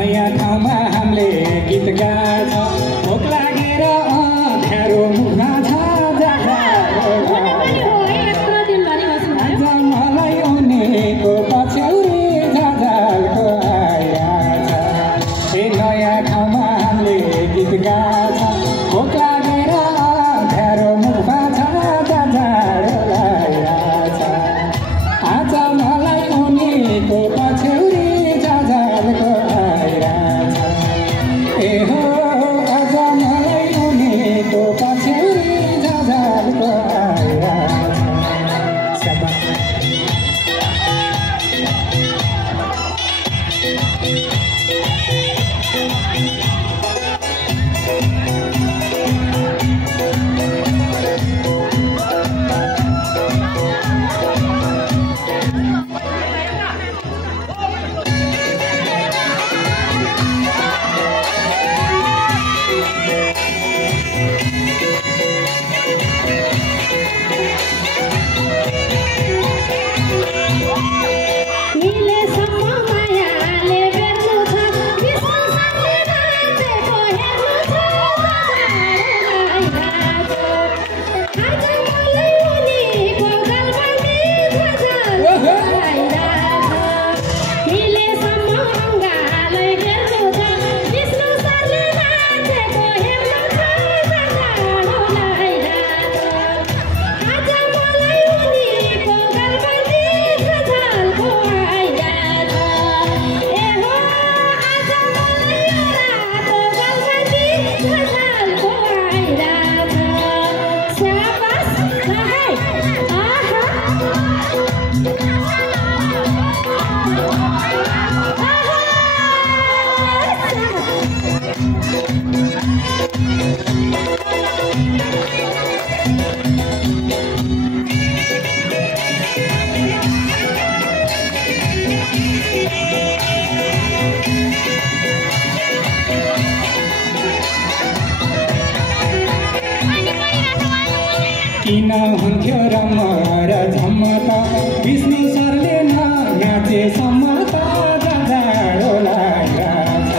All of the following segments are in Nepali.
नयाँ ठाउँमा हामीले गीत गाछ भोक लागेर अँध्यारो मुखमा छ आज मलाई उनीको पछ्यौरी झझल्को आइरहेछ ए नयाँ ठाउँमा हामीले गीत गाछ भोक लागेर अँध्यारो मुखमा छ झझल्को आइरहेछ आज मलाई उनीको पछ्यौरी झझल्को आइरहेछ ए हो आज मलाई उनीको पछ्यौरी झझल्को आइरहेछ किन हुन्थ्यो रमर झम्म त विष्णु सरले नाचेसम्म त जाडो लागिरहेछ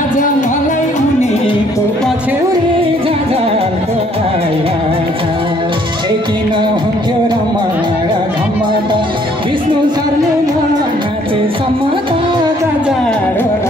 आज मलाई उनीको पछ्यौरी झझल्को आइरहेछ ए किन हुन्थ्यो रमर झम्म त विष्णु सरले नाचेसम्म त जाडो